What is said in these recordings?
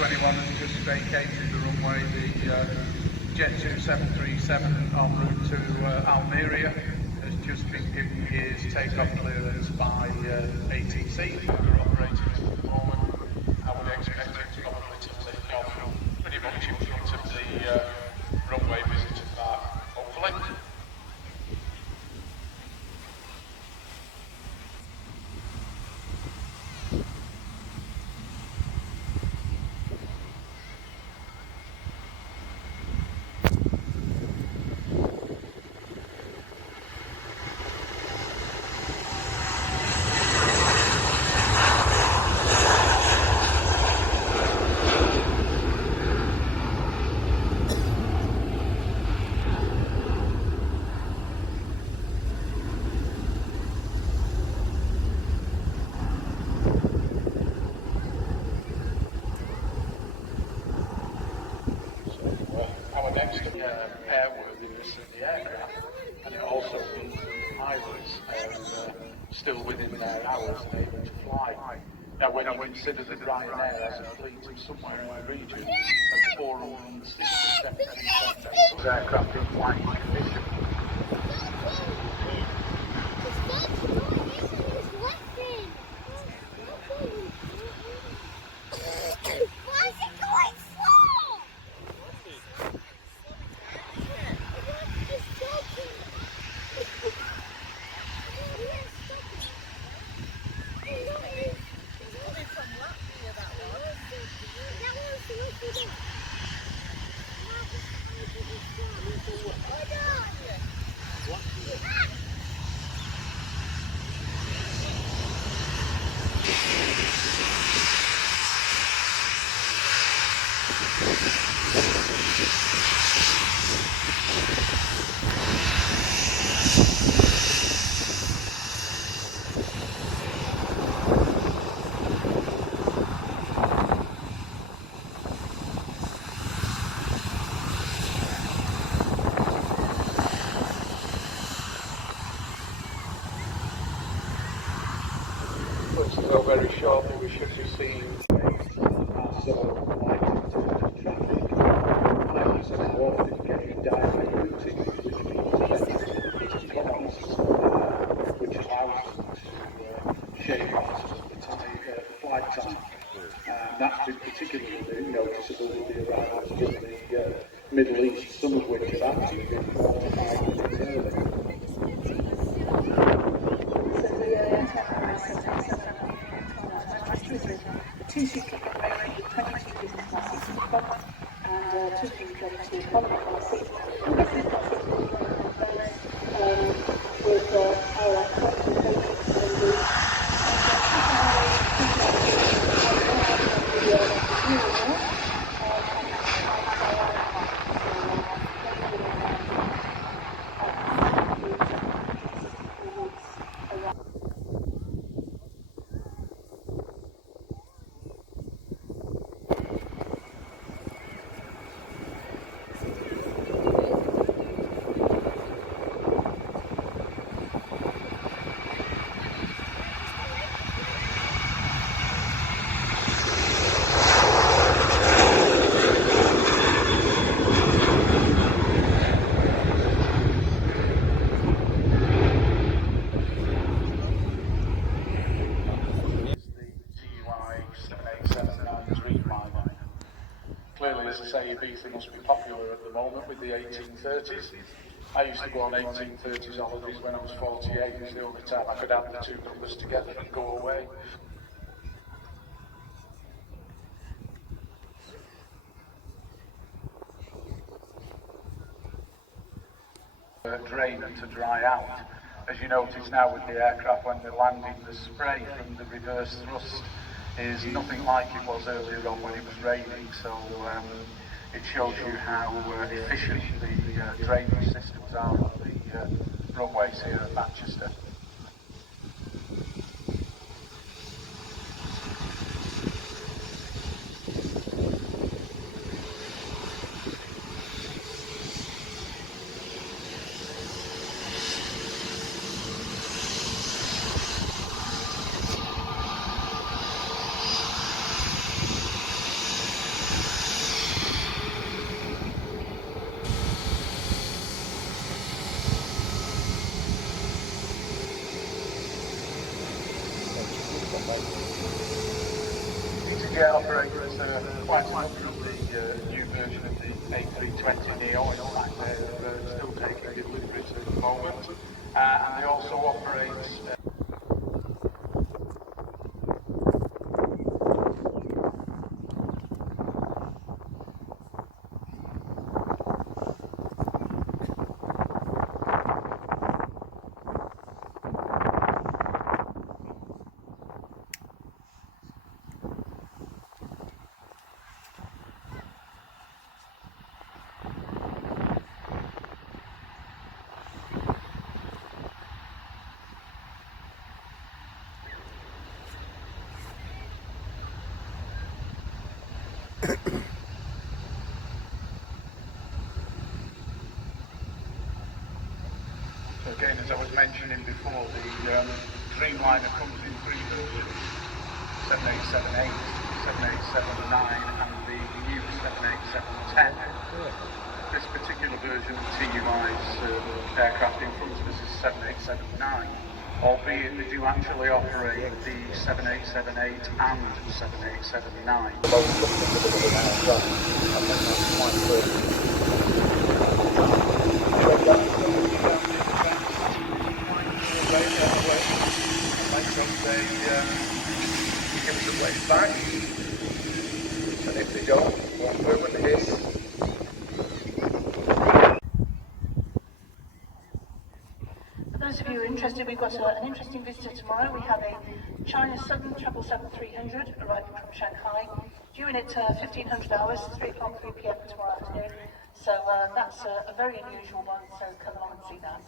A321 has just vacated the runway. The Jet 2737 en route to Almeria has just been given year's takeoff clearance by ATC. We're operating at the moment. I would expect it probably to take off pretty much in front of the runway visitor park, hopefully. Our next airworthiness of the aircraft, and it also means that the pilots are still within their hours and able to fly. Now, when you consider that Ryanair has a fleet of somewhere in the region of 467 aircraft in flying condition. So very shortly we should be seeing getting direct routing, which allows us to shave off the flight time. That's been particularly noticeable with the arrivals from the Middle East, some of which have actually been 4 to 5 minutes early. Two-seat configuration with 22 business class seats in the front and 222 economy class seats. And this is got seats with our aircraft and patients and the Clearly, as I say, Ibiza must be popular at the moment with the 1830s. I used to go on 1830s holidays when I was 48. It was the only time I could add the two numbers together and go away. Drain and to dry out. As you notice now with the aircraft when they're landing, the spray from the reverse thrust is nothing like it was earlier on when it was raining, so it shows you how efficient the drainage systems are on the runways here at Manchester. EasyJet operators quite a number of the new version of the A320neo. In fact, they're still taking deliveries at the moment, and they also operate. So again, as I was mentioning before, the Dreamliner comes in three versions: 7878, 7879, and the new 787-10. This particular version of TUI's aircraft in front of us is 7879, albeit they do actually operate the 7878 and 7879. They give us a wave back, and if they don't, one movement hiss. For those of you who are interested, we've got an interesting visitor tomorrow. We have a China Southern 777-300 arriving from Shanghai, due in at 1500 hours, 3 p.m. tomorrow afternoon. So that's a very unusual one, so come along and see that.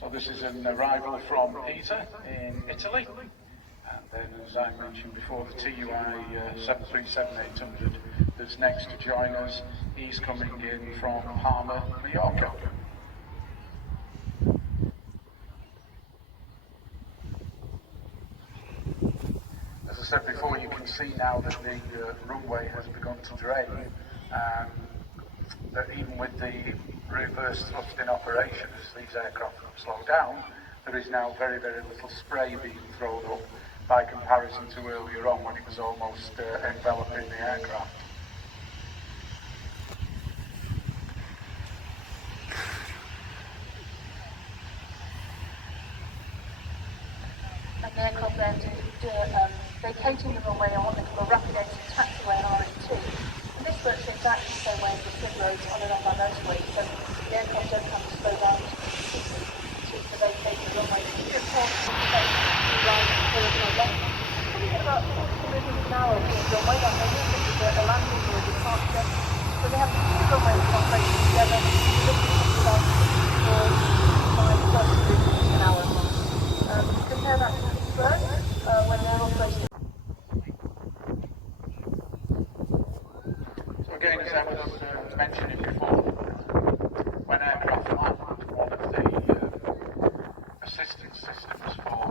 So this is an arrival from Pisa in Italy, and then as I mentioned before, the TUI 737-800 that's next to join us, he's coming in from Palma, Mallorca. As I said before, you can see now that the runway has begun to drain, that even with the reverse thrust in operation, as these aircraft slow down, there is now very, very little spray being thrown up by comparison to earlier on when it was almost enveloping the aircraft. And the aircraft then vacating the runway on what they call a rapid exit taxiway on RS2. And this works exactly the same way as the slip roads on and off our motorway, so the aircraft don't have to slow down to vacate the runway. Here, of course, the line further along. Probably get about 40 kilometers an hour on the runway. That may mean this is a landing or a departure. So they have the two runways operating together. We're looking at about 65 plus kilometers an hour. Compare that to Pittsburgh, when they're operating. So again, as I was mentioning before, when aircraft land, one of the assistance systems for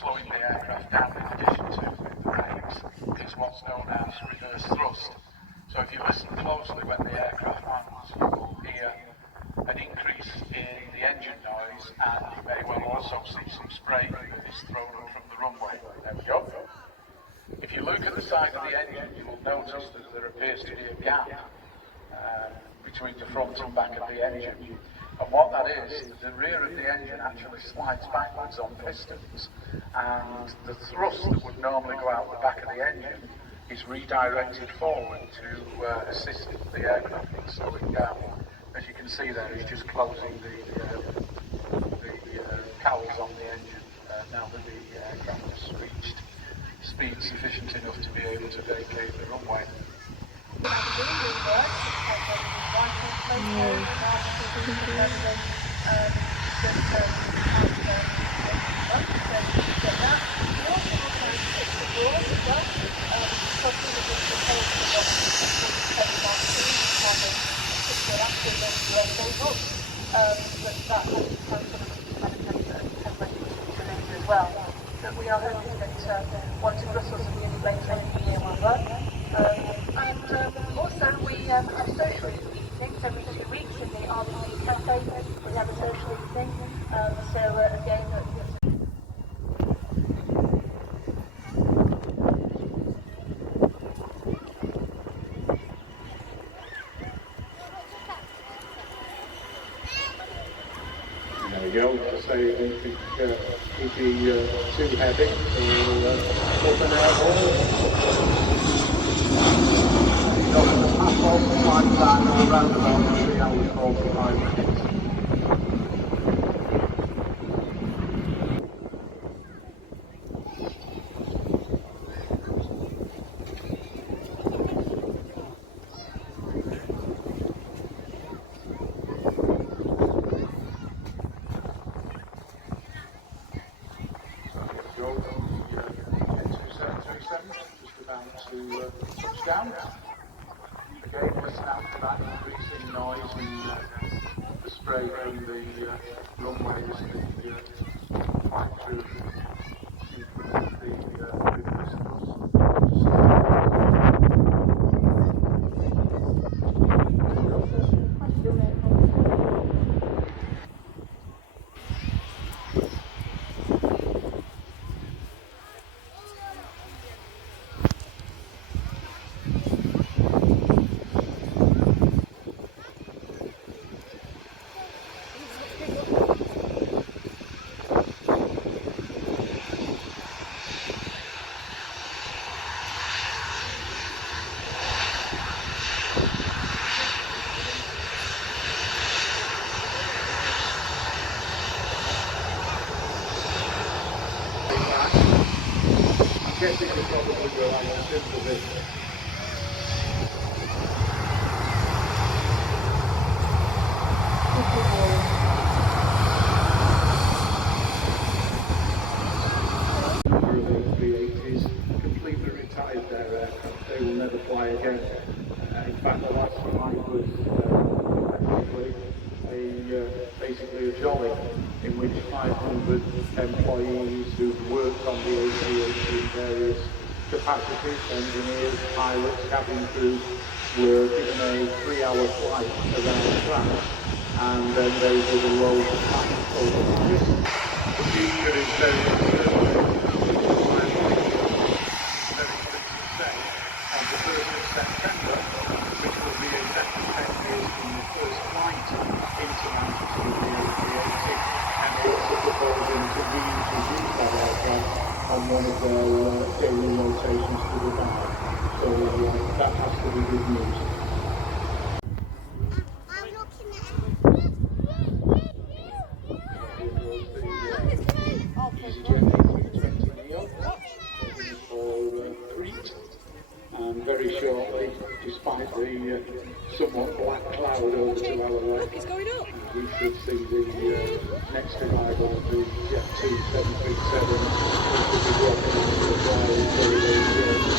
slowing the aircraft down in addition to the brakes is what's known as reverse thrust. So if you listen closely when the aircraft lands, you will hear an increase in the engine noise, and you may well also see some spray that is thrown up from the runway. There we go. If you look at the side of the engine, you will notice that there appears to be a gap between the front and back of the engine. And what that is, the rear of the engine actually slides backwards on pistons, and the thrust that would normally go out the back of the engine is redirected forward to assist the aircraft in slowing down. As you can see there, it's just closing the cowls on the engine now that the aircraft has reached speed sufficient enough to be able to vacate the runway. That has as well. that we are hoping that one of Brussels will be in place later in the year will work. And also we have social evenings every 2 weeks in the RBC Cafe. We have a social evening. Again, there we go. So I don't think it'd be too heavy for open air ball. Half-off flight time around about 3 hours 45 minutes. Just about to touch down. Again, listen out for that increasing noise and the spray from the runways that fly through in front of the business bus. I guess it could probably go on a simple bit. Number of A380s completely retired their aircraft. They will never fly again. In fact, the last one I was basically a jolly in which 500 employees who've worked on the A380 in various capacities, engineers, pilots, cabin crew, were given a 3-hour flight around track, and then they did a load of flights over this. The future is very uncertain. Very quick to say, on the 1st of September, which will be exactly 10 years from the first flight into altitude of the A380, and also proposing to reintroduce that aircraft on one of their daily rotations to Dubai. So that has to be good news. EasyJet A320neo for Crete, and very shortly, despite the somewhat black cloud over to our left, we should see the next arrival of the Jet 2 737, which will be dropping into the fly very, very shortly.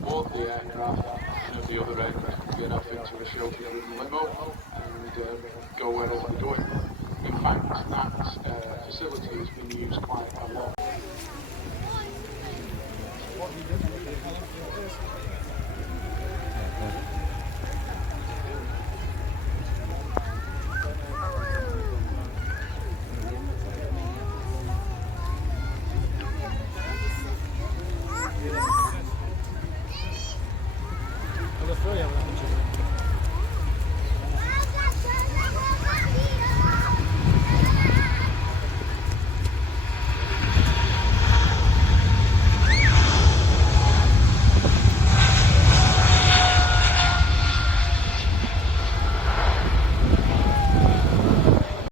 Board the aircraft the other end could be an outfit to a chauffeur in the limo and go wherever they're going. In fact, that facility has been used quite a lot.